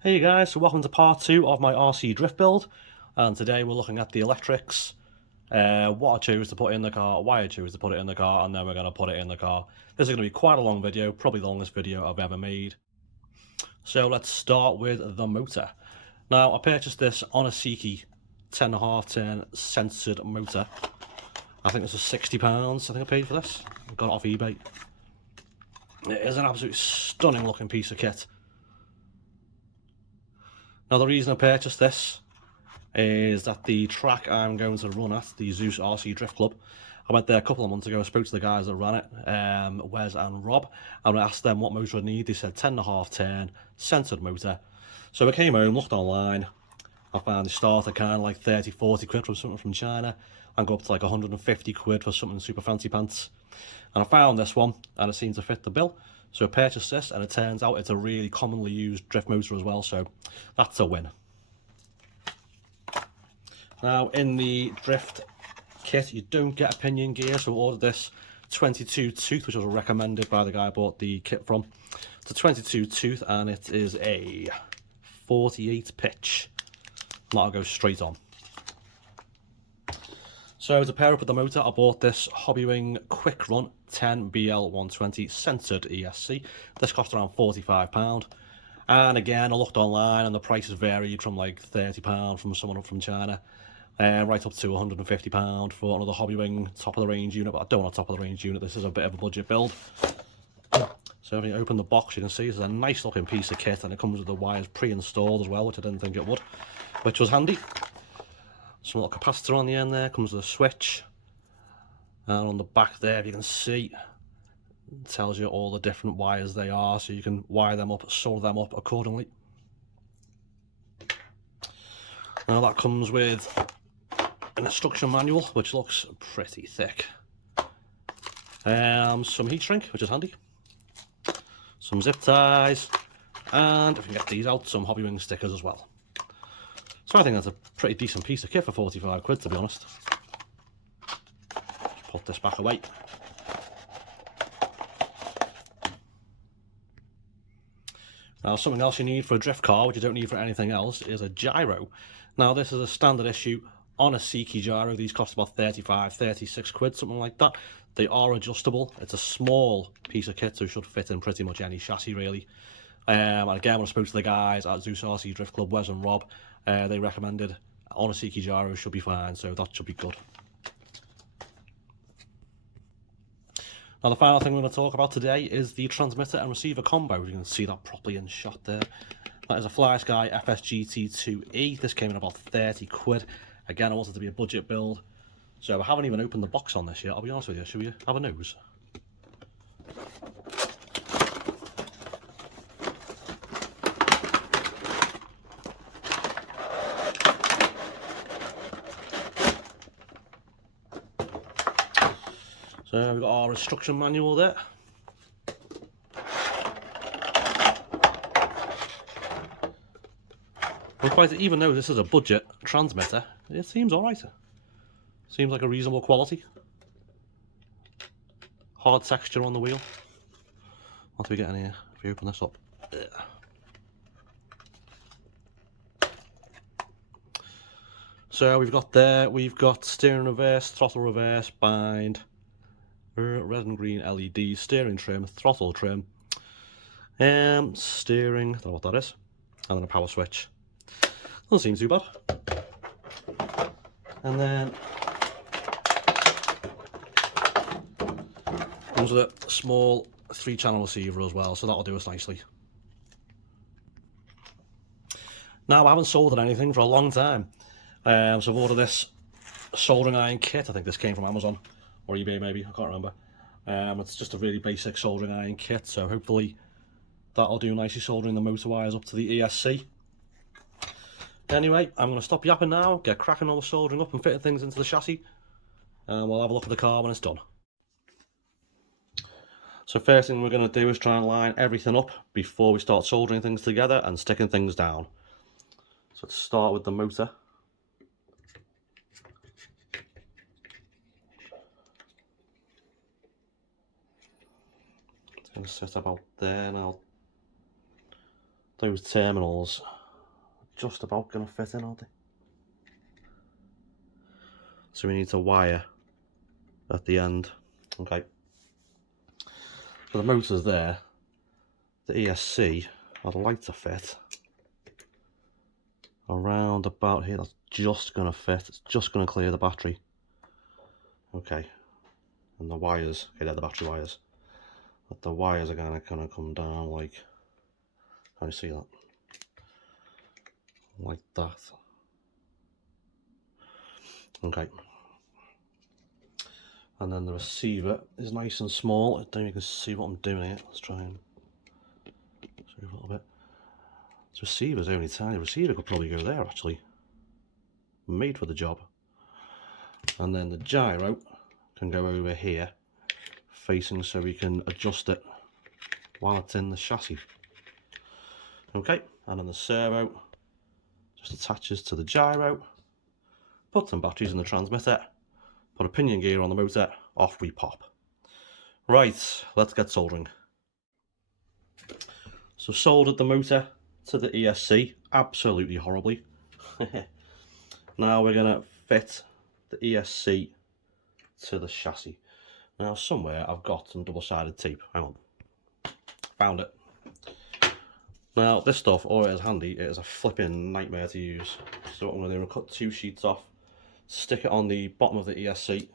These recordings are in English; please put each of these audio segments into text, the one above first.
Hey guys, so welcome to part 2 of my RC drift build, and today we're looking at the electrics, what I choose to put in the car, why I choose to put it in the car, and then we're going to put it in the car. This is going to be quite a long video, probably the longest video I've ever made. So let's start with the motor. Now I purchased this on a Seiki 10.5 turn censored motor. I think this is £60, I think I paid for this. I got it off eBay. It is an absolutely stunning looking piece of kit. Now the reason I purchased this is that the track I'm going to run at, the Zeus RC Drift Club, I went there a couple of months ago. I spoke to the guys that ran it, Wes and Rob, and I asked them what motor I need. They said 10.5 turn, centered motor. So I came home, looked online, I found the starter kind of like 30-40 quid from something from China, and go up to like 150 quid for something super fancy pants. And I found this one, and it seemed to fit the bill. So I purchased this, and it turns out it's a really commonly used drift motor as well, so that's a win. Now in the drift kit you don't get a pinion gear, so I ordered this 22 tooth, which was recommended by the guy I bought the kit from. It's a 22 tooth and it is a 48 pitch. That'll go straight on. So to pair up with the motor, I bought this Hobbywing Quick Run 10 BL120 censored ESC. This cost around £45. And again, I looked online and the prices varied from like £30 from someone from China, right up to £150 for another Hobbywing top of the range unit, but I don't want a top of the range unit. This is a bit of a budget build. So if you open the box, you can see this is a nice looking piece of kit, and it comes with the wires pre-installed as well, which I didn't think it would, which was handy. Some little capacitor on the end there, comes with a switch, and on the back there, if you can see, it tells you all the different wires they are, so you can wire them up, solder them up accordingly. Now that comes with an instruction manual, which looks pretty thick. Some heat shrink, which is handy. Some zip ties, and if you can get these out, some Hobbywing stickers as well. So I think that's a pretty decent piece of kit for 45 quid, to be honest. Just put this back away. Now something else you need for a drift car, which you don't need for anything else, is a gyro. Now this is a standard issue on a Seiki gyro. These cost about 35, 36 quid, something like that. They are adjustable. It's a small piece of kit, so it should fit in pretty much any chassis really. And again, when I spoke to the guys at Zeus RC Drift Club, Wes and Rob, they recommended on a Seiki gyro should be fine, so that should be good. Now the final thing we're going to talk about today is the transmitter and receiver combo. You can see that properly in shot there. That is a FlySky FSGT2E. This came in about 30 quid. Again, I wanted to be a budget build, so I haven't even opened the box on this yet, I'll be honest with you. Should we have a nose? So we've got our instruction manual there. And quite, even though this is a budget transmitter, it seems alright. Seems like a reasonable quality. Hard texture on the wheel. What do we get in here if we open this up? So we've got steering reverse, throttle reverse, bind, red and green LEDs, steering trim, throttle trim, steering, I don't know what that is, and then a power switch. Doesn't seem too bad. And then comes with a small 3-channel receiver as well, so that'll do us nicely. Now I haven't soldered anything for a long time, so I've ordered this soldering iron kit. I think this came from Amazon or eBay maybe, I can't remember. It's just a really basic soldering iron kit, so hopefully that'll do nicely soldering the motor wires up to the ESC. Anyway, I'm going to stop yapping now, get cracking on the soldering up and fitting things into the chassis, and we'll have a look at the car when it's done. So first thing we're going to do is try and line everything up before we start soldering things together and sticking things down. So let's start with the motor. It's going to sit about there now. those terminals just about going to fit in, aren't they? So we need to wire at the end. Okay. So the motor's there. The ESC, I'd like to fit around about here. That's just going to fit. It's just going to clear the battery. Okay. And the wires, okay, they're the battery wires. But the wires are going to come down like, how do you see that? Like that. Okay. And then the receiver is nice and small. I don't even see what I'm doing here. Let's try and move a little bit. This receiver's only tiny. The receiver could probably go there actually. Made for the job. And then the gyro can go over here, facing, so we can adjust it while it's in the chassis. Okay, and then the servo just attaches to the gyro. Put some batteries in the transmitter. Put a pinion gear on the motor, off we pop. Right, let's get soldering. So soldered the motor to the ESC, absolutely horribly. Now we're going to fit the ESC to the chassis. Now somewhere I've got some double-sided tape, hang on. Found it. Now this stuff, all it is handy, it is a flipping nightmare to use. So what I'm going to do is cut 2 sheets off. Stick it on the bottom of the ESC,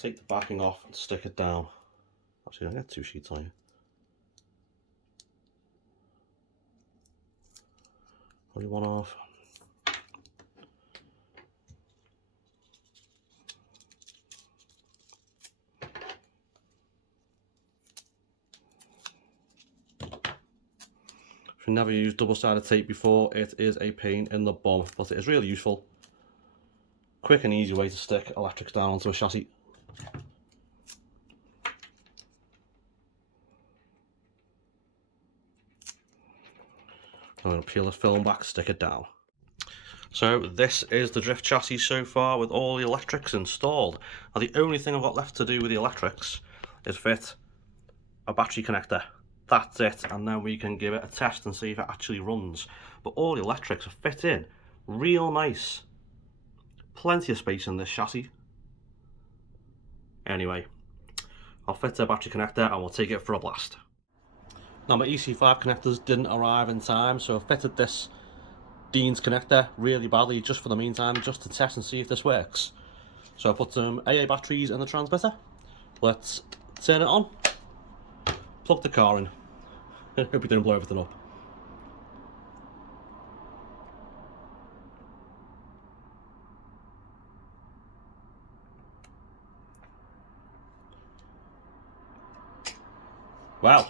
take the backing off and stick it down. Actually, I get 2 sheets on here. Only one off. If you've never used double-sided tape before, it is a pain in the bum, but it is really useful. Quick and easy way to stick electrics down onto a chassis. I'm going to peel the film back, stick it down. So this is the drift chassis so far with all the electrics installed. Now the only thing I've got left to do with the electrics is fit a battery connector. That's it, and then we can give it a test and see if it actually runs. But all the electrics are fit in real nice. Plenty of space in this chassis. Anyway, I'll fit a battery connector and we'll take it for a blast. Now my EC5 connectors didn't arrive in time, so I fitted this Dean's connector really badly just for the meantime, just to test and see if this works. So I put some AA batteries in the transmitter. Let's turn it on. Plug the car in. Hope it didn't blow everything up. Wow.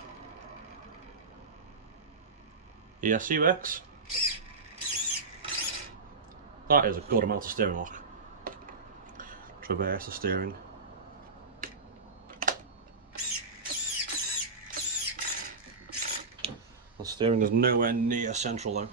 ESC works. That is a good amount of steering lock. Traverse the steering. The steering is nowhere near central though.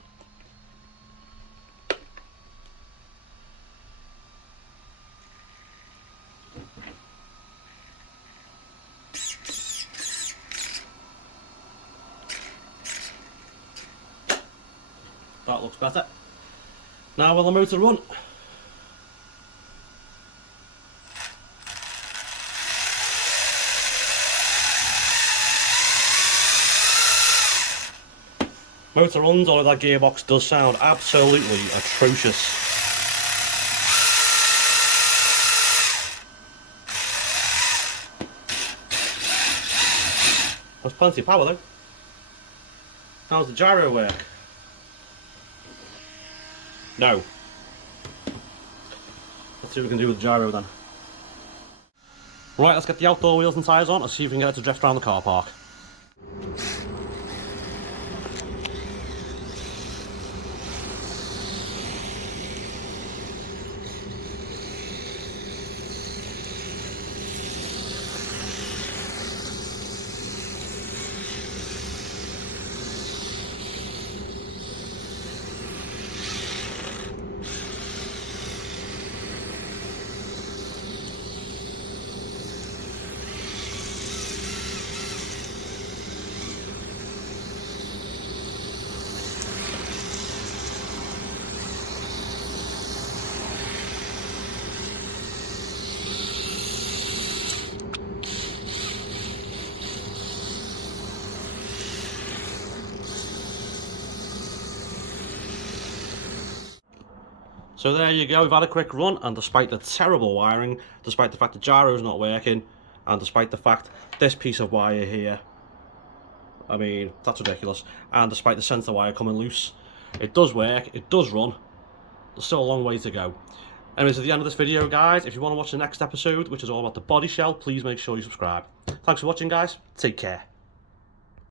That looks better. Now will the motor run? Motor runs, although that gearbox does sound absolutely atrocious. There's plenty of power though. How's the gyro work? No. Let's see what we can do with the gyro then. Right, let's get the outdoor wheels and tyres on and see if we can get it to drift around the car park. So there you go, we've had a quick run, and despite the terrible wiring, despite the fact the gyro's not working, and despite the fact this piece of wire here, I mean, that's ridiculous, and despite the centre wire coming loose, it does work, it does run. There's still a long way to go. Anyways, at the end of this video, guys, if you want to watch the next episode, which is all about the body shell, please make sure you subscribe. Thanks for watching, guys. Take care.